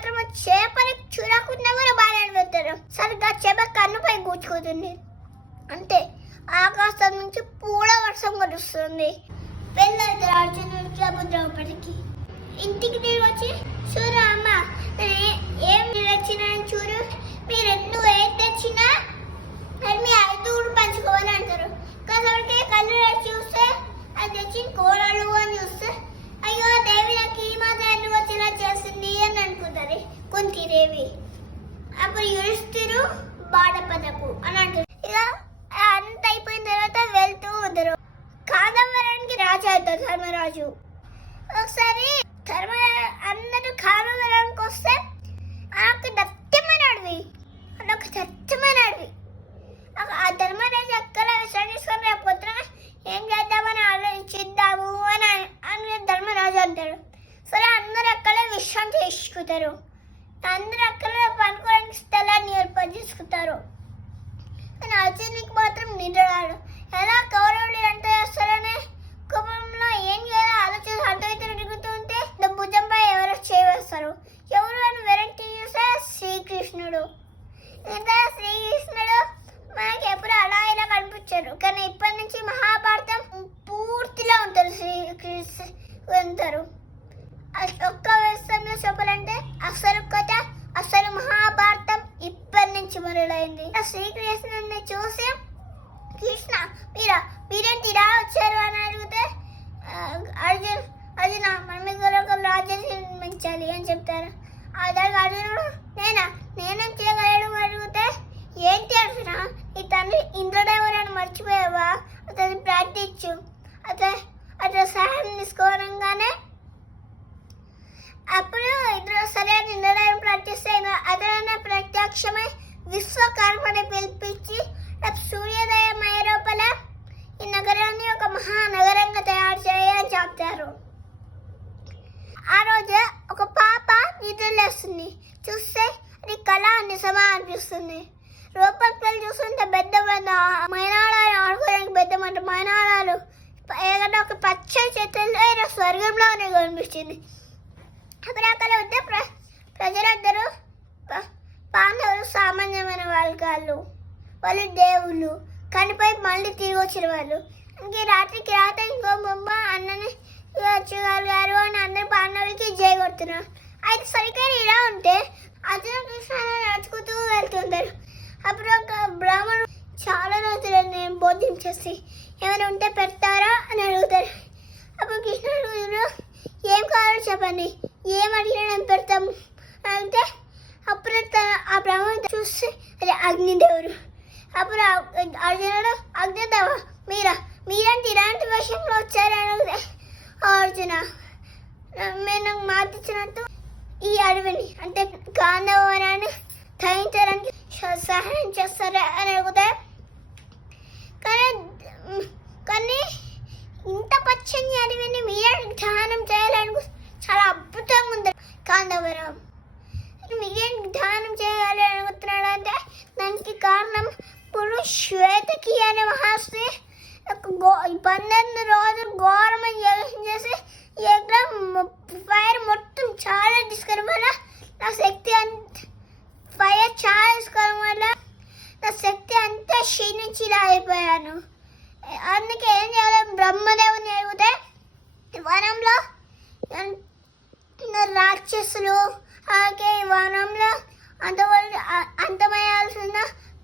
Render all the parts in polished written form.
మాత్రం చేపని చూడకుండా కూడా బాగా పెడతారు. సరిగ్గా చేప కన్నుపై కూర్చుకుంటుంది. అంతే ఆకాశం నుంచి పూల వర్షం కురుస్తుంది. పెళ్ళైతే అర్జునుడికి ద్రౌపదికి. ఇంటికి తిరిగి వచ్చి చూడు అమ్మ ఏం తెచ్చినాను చూడు, మీరు నువ్వు ఏం తెచ్చినా అది మీ ఐదుగురు పంచుకోవాలి అంటారు. కాబట్టి కళ్ళు చూస్తే అది తెచ్చి కోడలు అని చూస్తే అయ్యో దేవి నాకు ఈ మాత్రం ఎందుకు వచ్చేలా చేస్తుంది అని అనుకుంటారు కుంతిదేవి. అప్పుడు యుధిష్ఠిరు బాధపడకు అని అంటారు. ఇక అంత అయిపోయిన తర్వాత వెళ్తూ ఉంటారు. కాదవరానికి రాజు అవుతారు ధర్మరాజు. ఒకసారి అందరూ కాదవరానికి వస్తే నాకు దట్టమైన అడవి, అదొక దట్టమైన అడవి. ఆ ధర్మరాజు అక్కడ విశ్రాంతిసుకుని పుత్ర ఏం చేద్దామని ఆలోచిద్దాము అని ధర్మరాజు అంటాడు. సరే అందరూ అక్కడే విశ్రాంతి తీసుకుంటారు. అందరూ అక్కడ పనుకోవడానికి స్థలాన్ని ఏర్పాటు చేసుకుంటారు. కానీ అర్జునుడికి మాత్రం నిద్రరాడు. ఎలా కౌరవులు ఎంత చేస్తారనే కుటుంబంలో ఏం చేయాలో ఆలోచన అటు ఇటు తిరుగుతూ ఉంటే భుజంపై ఎవరో చేస్తారు. ఎవరు అని వెరైటీ చూస్తే శ్రీకృష్ణుడు. ఇంకా శ్రీకృష్ణుడు మనకి ఎప్పుడు అలా ఇలా కనిపించారు. కానీ ఇప్పటి నుంచి మహాభారతం పూర్తిలో ఉంటారు. శ్రీకృష్ణ ఉంటారు. ఒక్క వ్యవస్థలో చెప్పాలంటే అసలు కథ అసలు మహాభారతం ఇప్పటి నుంచి మొదలైంది. శ్రీకృష్ణుడిని చూసి కృష్ణ మీరేంటి ఇలా వచ్చారు అని అడిగితే అర్జున మన ఒక రాజ్యం నిర్మించాలి అని చెప్తారు. దానికి అర్జునుడు నేనేం చేయగలను అడిగితే ఏంటి అర్జున నీ తండ్రి ఇంద్రదేవుని మర్చిపోయావా, అతన్ని ప్రార్థించు అతను సహాయం తీసుకోవడంగానే అప్పుడు ఇద్దరు సరే ఇంద్రదేవుని ప్రార్థిస్తే అతనే ప్రత్యక్షమై విశ్వకర్మని పిలిపించి సూర్యోదయం అయ్యే లోపల ఈ నగరాన్ని ఒక మహానగరంగా తయారు చేయని చెప్తారు. ఆ రోజు ఒక పాప నిద్రలేస్తుంది. చూస్తే అది కళ నిజమా అనిపిస్తుంది. రూపకి వెళ్ళి చూస్తుంటే పెద్ద పెద్ద మైనాళాలు ఆడుకోవడానికి పెద్ద మైనాళాలు ఏదైనా ఒక పచ్చని చెట్లలో స్వర్గంలోనే కనిపించింది. అప్పుడు అక్కడ ఉంటే ప్రజలందరూ పాండవులు సామాన్యమైన వాళ్ళు కాళ్ళు, వాళ్ళు దేవుళ్ళు కనిపై మళ్ళీ తిరిగి వచ్చిన వాళ్ళు. ఇంకే రాత్రికి ఇంకో బొమ్మ అన్నని వచ్చగలిగారు అని అందరు పాండవులకి జయ కొడుతున్నారు. అయితే సరిగ్గా ఇలా ఉంటే అర్జున కృష్ణ నడుచుకుంటూ వెళ్తుంటారు. అప్పుడు ఒక బ్రాహ్మణుడు చాలా రోజులు నేను భోజనం చేసి ఏమైనా ఉంటే పెడతారా అని అడుగుతారు. అప్పుడు కృష్ణుడు ఏం కావాలో చెప్పండి, ఏం అడిగినా నేను పెడతాము అంటే అప్పుడు ఆ బ్రాహ్మణుడు చూస్తే అది అగ్నిదేవుడు. అప్పుడు అర్జునుడు అగ్నిదేవ మీరంటే ఇలాంటి విషయంలో వచ్చారని అడిగితే అర్జున మీరు నాకు మాట ఇచ్చినట్టు ఈ అడవిని అంటే గాంధవనాన్ని ధరించడానికి సహాయం చేస్తారా అని అడుగుతారు. కానీ ఇంత పచ్చని అడవిని మీరే ధ్యానం చేయాలని చాలా అద్భుతంగా ఉంది. గాంధవరం మీరేం ధ్యానం చేయాలి అనుకుంటున్నాడు అంటే దానికి కారణం ఇప్పుడు శ్వేతకి అనే మహాస్త్రి 12 రోజులు ఘోరమైన యజ్ఞం చేసి ఫైర్ మొత్తం చాలా తీసుకోవడం వల్ల నా శక్తి ఫైర్ చాలా తీసుకోవడం వల్ల నా శక్తి అంతా క్షీణించి ఇలా అయిపోయాను. అందుకే ఏం చేయాలి బ్రహ్మదేవుని అడిగితే వనంలో రాక్షసులు అలాగే వనంలో అంతమయ్యాల్సిన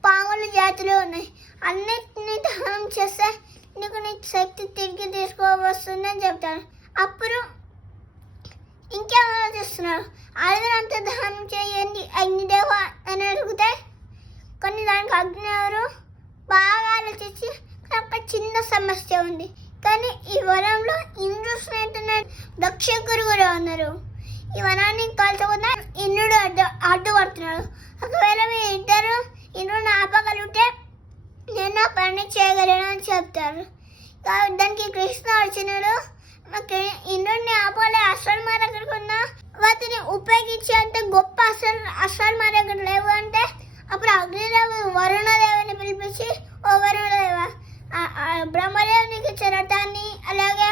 పాముల జాతులు ఉన్నాయి. అన్నిటినీ దహనం చేస్తే నీకు నీ శక్తి తిరిగి తీసుకోవస్తుందని చెప్తాను. అప్పుడు ఇంకేం ఆలోచిస్తున్నారు, అడవినంతా దహనం చేయండి అగ్నిదేవ అని అడిగితే కొన్ని దానికి అగ్నిదేవుడు బాగా ఆలోచించి ఒక చిన్న సమస్య ఉంది. కానీ ఈ వనంలో ఇంద్రుడు స్నేహితున్న దక్షకుడు కూడా ఉన్నారు. ఈ వనాన్ని కలుసుకున్న ఇంద్రుడు అడ్డుపడుతున్నాడు. ఒకవేళ మీ ఇద్దరు ఇంద్రుడిని ఆపగలిగితే నేను ఆ పని చేయగలను అని చెప్తారు. దానికి కృష్ణ అర్జునుడు ఇంద్రుడిని ఆపాలి, అస్త్రాలు మా దగ్గర ఉన్నా వాటిని ఉపయోగించే అంత గొప్ప అస్త్రాలు మా దగ్గర లేవు అంటే అప్పుడు అగ్నిదేవుడు వరుణదేవుని పిలిపించి ఓ వరుణదేవ బ్రహ్మదేవునికి చరటాన్ని అలాగే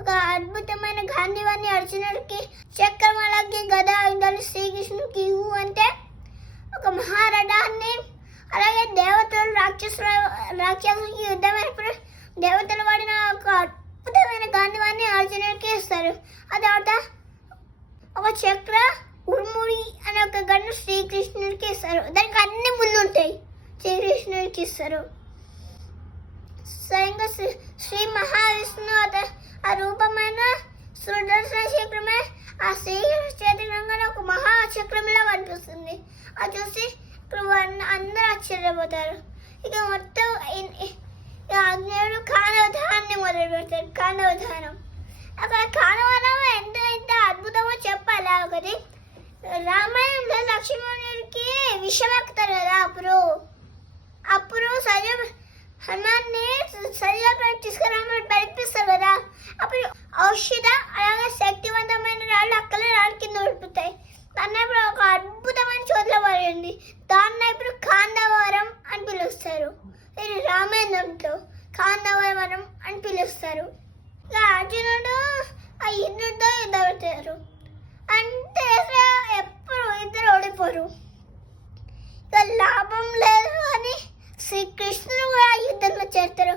ఒక అద్భుతమైన గాంధీవాన్ని అర్జునుడికి చక్రం అలాగే గద ఇందాలు శ్రీకృష్ణుడు అర్జునుడికి ఇవ్వు అంటే ఒక మహారథాన్ని, అలాగే దేవతలు రాక్షసులకి యుద్ధమైనప్పుడు దేవతలు వాడిన ఒక అద్భుతమైన గాంధీవాన్ని అర్జునుడికి ఇస్తారు. ఆ తర్వాత ఒక చక్ర ఉర్ముడి అనే ఒక గన్ను శ్రీకృష్ణుడికి ఇస్తారు. దానికి అన్ని ముళ్ళు ఉంటాయి, శ్రీకృష్ణుడికి ఇస్తారు. స్వయంగా శ్రీ మహావిష్ణువు ఆ రూపమైన సుదర్శన చక్రమే ఆ శ్రీకృష్ణ చేతిలో ఒక మహాచక్రంలా కనిపిస్తుంది. అది చూసి ఇప్పుడు అందరూ ఆశ్చర్యపోతారు. ఇక మొత్తం ఆంజనేయుడు కాండవధానాన్ని మొదలు పెడతాడు. కాండవధానం అక్కడ కాండవధానం ఎంత అద్భుతమో చెప్పాలి. ఒకటి రామాయణంలో లక్ష్మణుడికి విషం ఎక్కుతారు కదా, అప్పుడు హనుమాన్ని సరిగా తీసుకురామని ప్రయత్నిస్తారు కదా, అప్పుడు ఔషధ అలాగే శక్తివంతమైన రాళ్ళు అక్కడ రాళ్ళ కింద ఉడుపుతాయి. దాన్ని ఇప్పుడు ఒక అద్భుతమైన చోట్ల పడింది. దాన్ని ఇప్పుడు కాండవరం అని పిలుస్తారు. ఇది రామాయణంలో కాండవరం అని పిలుస్తారు. ఇక అర్జునుడు ఆ ఇంద్రుడితో యుద్ధం పెడతారు. అంటే ఎప్పుడు ఇద్దరు ఓడిపోరు. ఇక లాభం లేదు అని శ్రీకృష్ణుడు కూడా యుద్ధంలో చేస్తారు.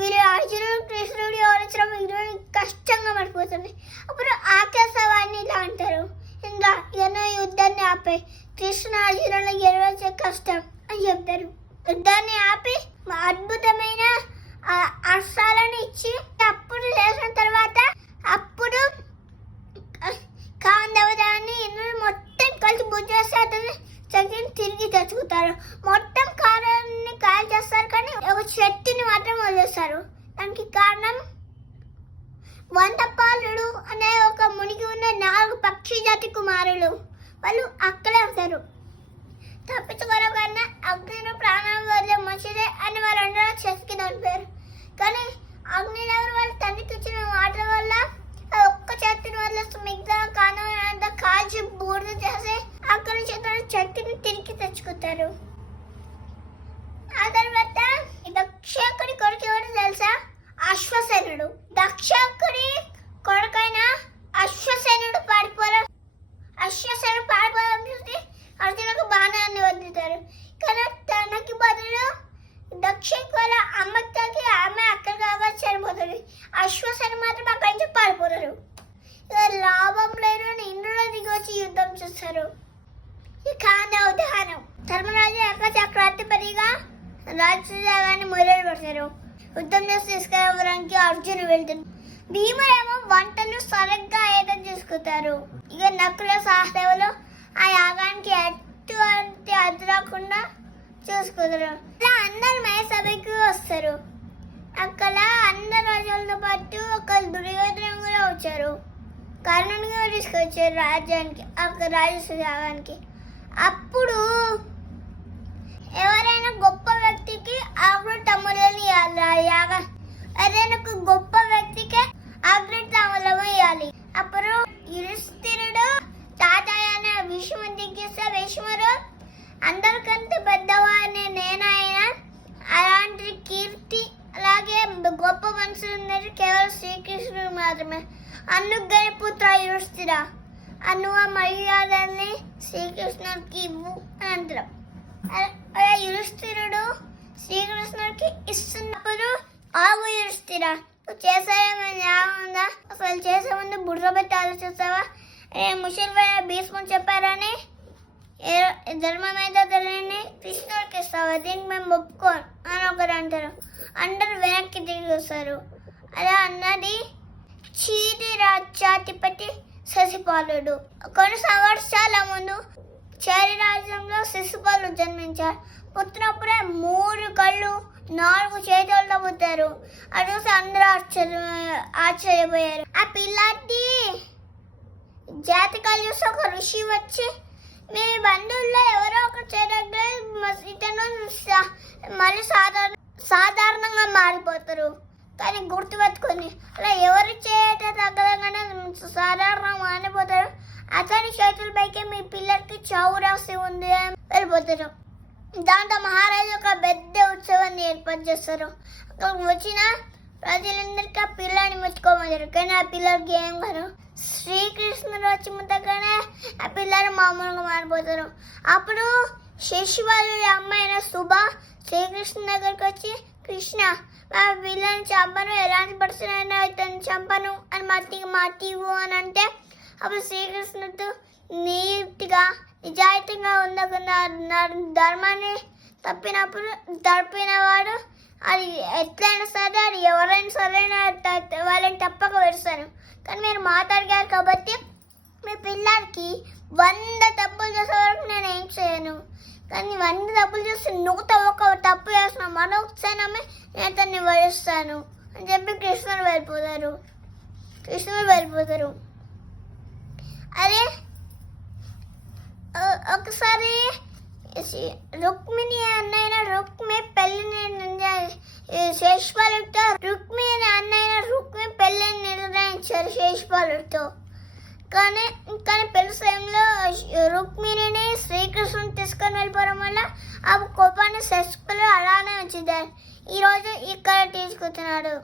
వీరు అర్జునుడు కృష్ణుడు ఆలోచన కష్టంగా పడిపోతుంది. అప్పుడు ఆకాశవాణి ఇలా అంటారు, ఇంకా ఎన్నో యుద్ధాన్ని ఆపే కృష్ణ అర్జునుడు గెలవచ్చే కష్టం అని చెప్తారు. యుద్ధాన్ని ఆపి అద్భుతమైన అస్త్రాలను ఇచ్చి అప్పుడు చేసిన తర్వాత అప్పుడు కాండవదాన్ని మొత్తం కలిసి బుద్ధేస్తే అతన్ని చక్రం తిరిగి తెచ్చుకుంటారు. మొత్తం కారాన్ని కాల్ చేస్తారు, కానీ ఒక చెట్టుని మాత్రం వదిలేస్తారు. దానికి కారణం వందపాలుడు అనే ఒక మునిగి ఉన్న 4 పక్షి జాతి కుమారులు. వాళ్ళు అక్కడే ఉంటారు. తప్పించుకోవడం కన్నా అగ్నిలో ప్రాణాలు వదిలే మంచిదే అని వాళ్ళందరూ చెస్కి దొరికారు. కానీ అగ్నినగర్ వాళ్ళ తండ్రికి ఇచ్చిన మాటల వల్ల ఒక్క చేతిని వదిలేస్తూ మిగతా కారణం కాల్చి బూడిద చేసి అక్కడి నుంచి చెట్టుని తిరిగి తెచ్చుకుంటారు. ఆ తర్వాత దక్షకుడి కొడుకు ఎవరు తెలుసా? అశ్వసేనుడు. దక్షకుడి కొడుకైన అశ్వసేనుడు పారిపోవడం చూసి అర్జునుడికి బాణాన్ని వదులుతారు. కానీ తనకి బదులు దక్షకు వాళ్ళ అమ్మకి ఆమె అక్కడ కాబట్టి చనిపోతుంది. అశ్వసేన మాత్రం అక్కడి నుంచి పారిపోతారు. ఇక లాభం లేని ఇంద్రుడు దిగి వచ్చి యుద్ధం చేస్తారు. ఈ కాండవధానం ధర్మరాజు యొక్క చక్రాధిపతిగా రాజ్యాన్ని మొదలు పెడతారు. యుద్ధం చేసి తీసుకురావడానికి అర్జునుడు వెళ్తారు. భీముడేమో వంటలు సరిగ్గా ఏదైనా చేసుకుంటారు. ఇక నకుల సహదేవులు ఆ యాగానికి ఎటువంటి అది రాకుండా చూసుకుంటారు. అలా అందరు మహేసభకి వస్తారు. అక్కడ అందరు రాజులతో పాటు ఒక దుర్యోధన కూడా వచ్చారు. కర్ణుని కూడా తీసుకొచ్చారు రాజ్యానికి, అక్కడ రాజయాగానికి. అప్పుడు ఎవరైనా గొప్ప వ్యక్తికి ఆగ్రహ తమ్ములని యాగం, ఏదైనా ఒక గొప్ప వ్యక్తికి ఆగ్రహ తమ్ములము ఇవ్వాలి. అప్పుడు యుధిష్ఠిరుడు తాతయ్య అనే విషయం దిగిస్తే విషముడు అందరికంటే పెద్దవాడిని నేనైనా అలాంటి కీర్తి అలాగే గొప్ప మనుషులు ఉన్నారు కేవలం శ్రీకృష్ణుడు మాత్రమే. అనుగని పుత్ర యుధిష్ఠిర అను ఆ మర్యాదల్ని శ్రీకృష్ణుడికి ఇవ్వు అని అంటారు. అలా యుధిష్ఠిరుడు శ్రీకృష్ణుడికి ఇస్తున్నప్పుడు ఆగు యుధిష్ఠిర, నువ్వు చేసేమైనా ఉందా? అసలు చేసే ముందు బుర్ర పెట్టి ఆలోచిస్తావా? ముసలిపైన భీష్ముడు చెప్పారని ధర్మమైన తల్లిని కృష్ణుడికి ఇస్తావా? దీనికి మేము ఒప్పుకోం అని ఒకరు అంటారు. అందరూ వెనక్కి తిరిగి వస్తారు. అలా అన్నది చీటి రాజ్యాధిపతి శశిపాలుడు. కొన్ని సంవత్సరాల ముందు చేరి రాజ్యంలో శిశుపాలుడు జన్మించారు. పుట్టినప్పుడే 3 కళ్ళు 4 చేతులతో పుట్టారు. అది చూసి అందరూ ఆశ్చర్యపోయారు. ఆ పిల్లాడి జాతకాలు చూసి ఒక ఋషి వచ్చి, మీ బంధువుల్లో ఎవరో ఒక చేరగా ఇతను మళ్ళీ సాధారణంగా మారిపోతారు. కానీ గుర్తుపెట్టుకొని అలా ఎవరు చేయట తగ్గదంగానే సాధారణంగా మారిపోతారు. అతని చేతుల పైకి మీ పిల్లలకి చావు రాసి ఉంది అని వెళ్ళిపోతారు. దాంతో మహారాజు ఒక పెద్ద ఉత్సవాన్ని ఏర్పాటు చేస్తారు. అక్కడికి వచ్చిన ప్రజలందరికీ ఆ పిల్లని ముట్టుకోమన్నారు. కానీ ఆ పిల్లలకి ఏం కాదు. శ్రీకృష్ణుడు వచ్చి ముట్టగానే ఆ పిల్లలు మామూలుగా మారిపోతారు. అప్పుడు శశివాళ్ళ అమ్మాయి అయిన శుభ శ్రీకృష్ణ దగ్గరికి వచ్చి, కృష్ణ మా వీళ్ళని చంపను, ఎలాంటి పర్సన్ అయినా ఇతను చంపను అని మాటివు అని అంటే, అప్పుడు శ్రీకృష్ణుడు నీట్గా నిజాయితీగా ఉండకుండా ధర్మాన్ని తప్పినవాడు అది ఎట్లయినా సరే, అది ఎవరైనా సరే వాళ్ళని తప్పక పెడతాను. కానీ మీరు మాట్లాడారు కాబట్టి మీ పిల్లలకి 100 తప్పులు చేసే వరకు నేను ఏం చేయను. కానీ 100 తప్పులు చేస్తే 101 తప్పు చేసిన మరొక క్షణమే నేను అతన్ని వరిస్తాను అని చెప్పి కృష్ణుడు వెళ్ళిపోతారు. అదే ఒకసారి రుక్మిణి అన్నయ్య పెళ్ళిని శేషపాలుడితో రుక్మిణి అన్నయ్య పెళ్ళిని నిర్ణయించారు శేషపాలుడితో. కానీ పెళ్లి సమయంలో రుక్మిణిని శ్రీకృష్ణుని తీసుకొని వెళ్ళిపోవడం వల్ల ఆ కోపాన్ని శశిపాలుడు అలానే ఉంచుతారు. ఈరోజు ఇక్కడ తీసుకుంటున్నాడు.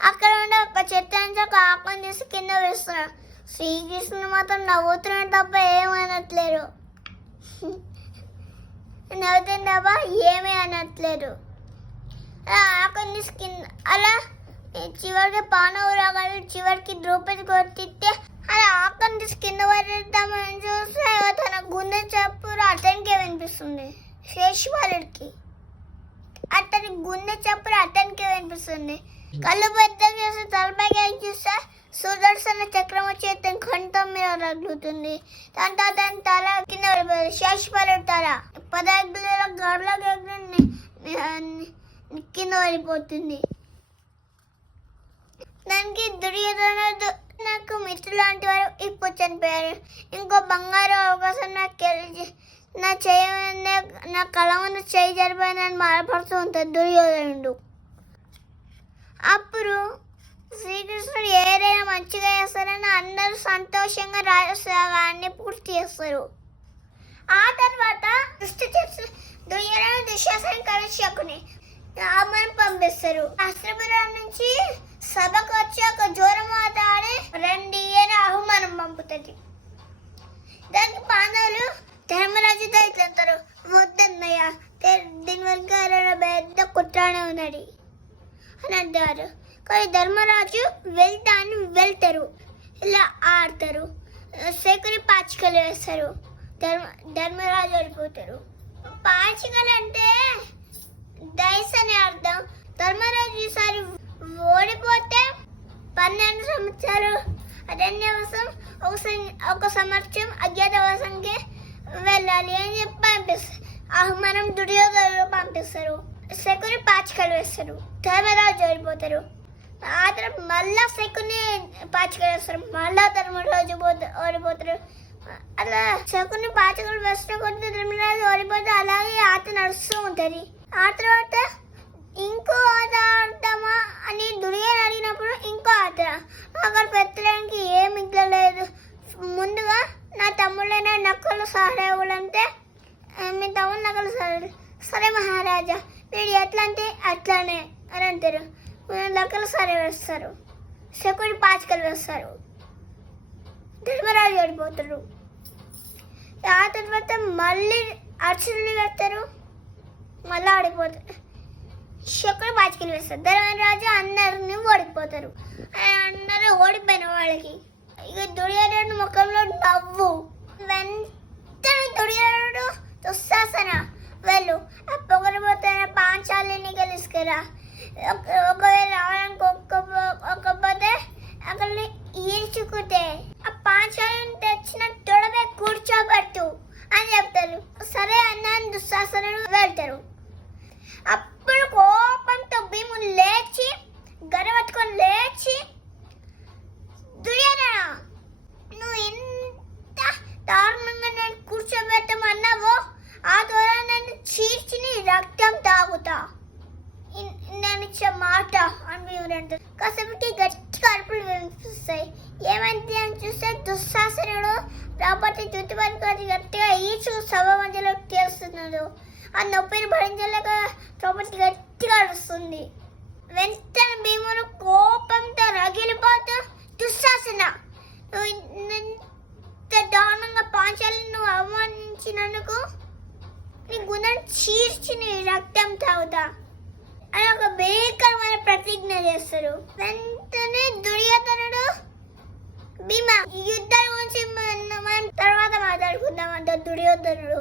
అక్కడ ఉండే ఒక చెట్టు నుంచి ఒక ఆకుని తీసి కింద వేస్తున్నాడు. శ్రీకృష్ణుడు మాత్రం నవ్వుతున్నాడు తప్ప ఏమనట్లేరు. ఏమీ అనట్లేదు. అలా ఆకుని తీసి కింద అలా చివరికి పాండవురాగాలు చివరికి ద్రౌపది కొట్టిస్తే అలా ఆకుని తీసి కింద పడేద్దామని చూస్తే తన గుండె చప్పుడు అతనికే వినిపిస్తుంది. శేషపాలుడికి అతని గుండె చప్పుడు అతనికే వినిపిస్తుంది. కళ్ళు పెద్దగా చేసి తలపైగా చూస్తే సుదర్శన చక్రం వచ్చి అతని కంఠం మీద రగులుతుంది. దాంతో అతని తల కింద పడిపోతుంది. శేషపాలుడి తల 15 గర్ల కింద పడిపోతుంది. దానికి దుర్యోధనుడు నాకు మిత్రులు లాంటి వారు ఇప్పుడు చనిపోయారు. ఇంకో బంగారు అవకాశం నా కళ ముందు చేయి జరిపోయిందని బాధపడుతూ ఉంటాడు దుర్యోధనుడు. అప్పుడు శ్రీకృష్ణుడు ఏదైనా మంచిగా చేస్తారని అందరూ సంతోషంగా రాజసాగాన్ని పూర్తి చేస్తారు. ఆ తర్వాత దుర్యోధనుడు దుశ్శాసనం కలిసి ఆహ్వానం పంపిస్తారు. అస్త్రపురం నుంచి సభకు వచ్చి ఒక జోరమాత ఆడి 2 అని ఆహ్వానం పంపుతుంది. దానికి పాండవులు ధర్మరాజుతో ఇట్లంటారు, వద్దన్నయ్య దీని వరకు పెద్ద కుట్రానే ఉన్నది అని అంటారు. కానీ ధర్మరాజు వెళ్తారు, ఇలా ఆడతారు, శకుని పాచికలు వేస్తారు. ధర్మరాజు వెళ్ళిపోతారు. పాచికలు అంటే డైస్ అని అర్థం. ధర్మరాజు ఈసారి ఓడిపోతే 12 సంవత్సరాలు అరణ్యవాసం, 1 సంవత్సరం అజ్ఞాతవాసంకి వెళ్ళాలి అని చెప్పి పంపిస్తారు. ఆహ్వానం దుర్యోధనుడు పంపిస్తారు. శకుని పాచికలు వేస్తారు. ధర్మరాజు ఓడిపోతారు. ఆ తర్వాత మళ్ళా శకుని పాచికలు వేస్తారు. మళ్ళా ధర్మరాజు ఓడిపోతారు. అలా శకుని పాచికలు వేసిన కొద్ది ధర్మరాజు ఓడిపోతే అలాగే ఆట నడుస్తూ ఉంటుంది. ఆ తర్వాత ఇంకో ఆట ఆడతామా అని దుర్యోధనుడు అడిగినప్పుడు ఇంకో ఆట అక్కడ పెట్టడానికి ఏం మిగలలేదు. ముందుగా నా తమ్ముడైన నక్కలు సహదేవుడంటే మీ తమ్ముడు నక్కలు సరే మహారాజా వీడు ఎట్లా అంటే అట్లానే అని అంటారు. నక్కలు సరే వేస్తారు. శకుని పాచికలు వేస్తారు. ధర్మరాజు ఓడిపోతారు. ఆ తర్వాత మళ్ళీ అర్జునుని వేస్తారు. మళ్ళీ ఆడిపోతారు. శకుని పాచికలు వేస్తారు. ధర్మరాజు అందరిని ఓడిపోతారు. అందరూ ఓడిపోయిన వాళ్ళకి ఇక దుర్యోధనుడు ముఖంలో నవ్వు. వెంటనే దుర్యోధనుడు దుశ్శాసన వెళ్ళు ఆ పొగరబోతున్న పాంచాలిని గెలుసుకురా. ఒకవేళ రావడానికి ఒక్కపోతే అక్కడిని ఈడ్చుకుంటే ఆ పాంచాలిని తెచ్చిన తొడమే కూర్చోబట్టు అని చెప్తారు. సరే అన్నాను దుశ్శాసనుడు వెళ్తారు. అప్పుడు కోపంతో భీముడు లేచి గర్వట్టుకొని లేచి, దుర్యోధన నువ్వు ఎంత దారుణంగా నేను కూర్చోబెట్టమన్నావో ఆ ద్వారా నన్ను చీల్చి రక్తం తాగుతా నేను ఇచ్చే మాట అని భీముడు. కాసేపటికి గట్టిగా అరుపులు వినిపిస్తాయి. ఏమైంది అని చూస్తే దుశ్శాసనుడు రాబట్టి చుట్టుపక్కల గట్టిగా ఈచు సభ మధ్యలో తీస్తున్నాడు. ఆ నొప్పిని భరించలేక ద్రౌపది గట్టిగా అరుస్తుంది. వెంటనే భీముడు కోపంతో రగిలిపోతూ, దుశ్శాసన నువ్వు ఇంత దారుణంగా పాంచాలిని నువ్వు ఇచ్చినందుకు నీ గుండెను చీల్చి నీ రక్తం తాగుతా అని ఒక భీకరమైన ప్రతిజ్ఞ చేస్తారు. వెంటనే దుర్యోధనుడు భీమా ఈ యుద్ధాల గురించి మనం తర్వాత మాట్లాడుకుందాం అంట దుర్యోధనుడు.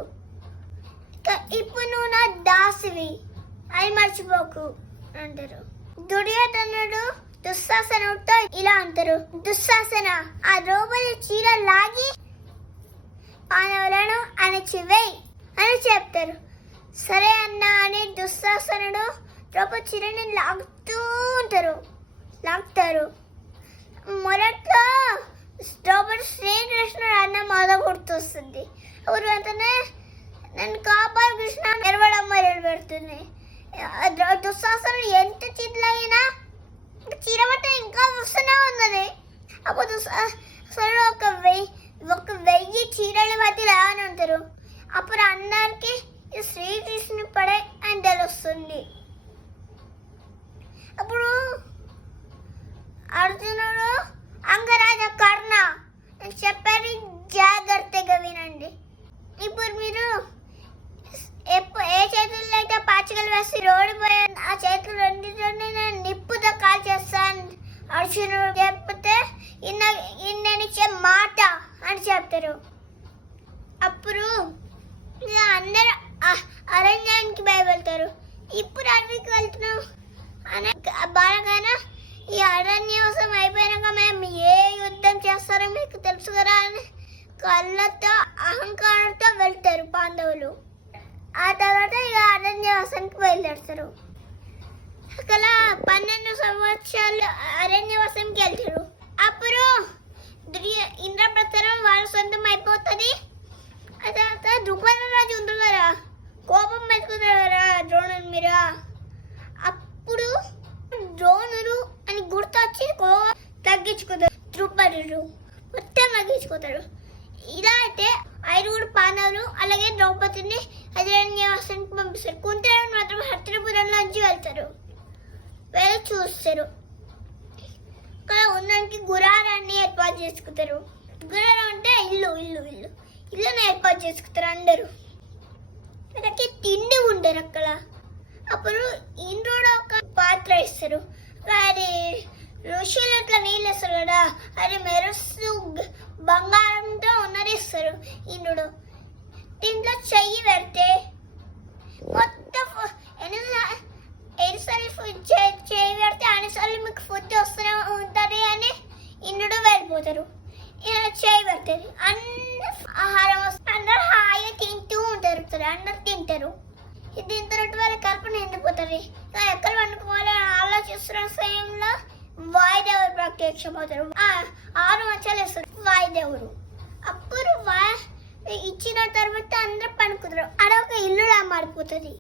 ఇప్పుడు నువ్వు నా దాసివి అని మర్చిపోకు అంటారు. దుర్యోధనుడు దుశ్శాసనుడితో ఇలా అంటారు, దుశ్శాసన ఆ ద్రౌపది చీర లాగి పాండవులను అణచివేయి అని చెప్తారు. సరే అన్న అని దుశ్శాసనుడు ద్రౌపది చీరని లాగుతారు. మొదట్లో ద్రౌపది శ్రీకృష్ణుడు అన్న మొద గుర్తొస్తుంది. అప్పుడు వెంటనే నన్ను కాపాడు కృష్ణ ఎరవడం మొదలు పెడుతుంది. దుశ్శాసనుడు ఎంత చిట్లైనా చీర బట్ట ఇంకా వస్తూనే ఉన్నది. అప్పుడు దుశ్శాసనుడు ఒక 1000 చీరల మధ్య అని ఉంటారు. అప్పుడు అందరికి శ్రీకృష్ణుని పడే అని తెలుస్తుంది. అప్పుడు అర్జునుడు అంగరాజ కర్ణ చెప్పారు, జాగ్రత్తగా వినండి. ఇప్పుడు మీరు ఏ చేతుల్లో అయితే పాచికలు వేసి రోడ్డుపోయాను ఆ చేతులు రెండింటిని నేను నిప్పుతో కాల్చేస్తాను అర్జునుడు చెప్తే ఇచ్చే మాట అని చెప్తారు. అప్పుడు అందరూ అరణ్యానికి భయపడతారు. ఇప్పుడు అడవికి వెళ్తున్నాం అనే బాలగానే ఈ అరణ్యవాసం అయిపోయినాక మేము ఏ యుద్ధం చేస్తారో మీకు తెలుసు కదా అని కళ్ళతో అహంకారంతో వెళ్తారు పాండవులు. ఆ తర్వాత ఇక అరణ్యవాసానికి బయలుదేరుతారు. అక్కడ 12 సంవత్సరాలు అరణ్యవాసానికి వెళ్తారు. అప్పుడు ఇంద్రప్రస్థరం వాళ్ళ సొంతం అయిపోతుంది. ఆ తర్వాత ద్రుపదరాజు ఉంటారు కదా, కోపం మెచ్చుకుంటారు కదా ద్రోణుడు మీద. అప్పుడు ద్రోణుడు అని గుర్తొచ్చి కోపం తగ్గించుకుంటారు. ద్రుపదుడు మొత్తం తగ్గించుకుంటారు. ఇలా అయితే 5 పాండవులు అలాగే ద్రౌపదిని అరణ్యవాసానికి పంపిస్తారు. కుంతీదేవి మాత్రం హస్తినాపురం నుంచి వెళ్తారు. వెళ్ళి చూస్తారు. అక్కడ ఉండడానికి గుడారాన్ని ఏర్పాటు చేసుకుంటారు. గుడారం అంటే ఇల్లుని ఏర్పాటు చేసుకుంటారు అందరూ. వాళ్ళకి తిండి ఉండరు అక్కడ. అప్పుడు ఇంద్రుడు ఒక పాత్ర ఇస్తారు. అది ఋషులు అట్లా నీళ్ళు ఇస్తారు కదా, అది మెరుస్తూ బంగారంతో ఉన్నది ఇస్తారు ఇంద్రుడు. దీంట్లో చెయ్యి పెడితే మొత్తం ఎన్నిసార్లు చేయి పెడితే అన్నిసార్లు మీకు ఫుడ్ వస్తూనే ఉంటుంది అని ఇంద్రుడు వెళ్ళిపోతారు. చేయి పెడతారు, అన్ని ఆహారం వస్తుంది. అందరూ హాయిగా తింటూ ఉంటారు. అందరు తింటారు. దీని తర్వాత వాళ్ళ కల్పన ఎండిపోతుంది. ఎక్కడ వండుకోవాలని ఆలోచిస్తున్న సమయంలో వాయుదేవుడు ప్రత్యక్షమవుతారు. 6 మంచాలు ఇస్తారు వాయుదేవుడు. అప్పుడు ఇచ్చిన తర్వాత అందరూ పడుకుంటారు. అక్కడ ఒక ఇల్లులా మారిపోతుంది.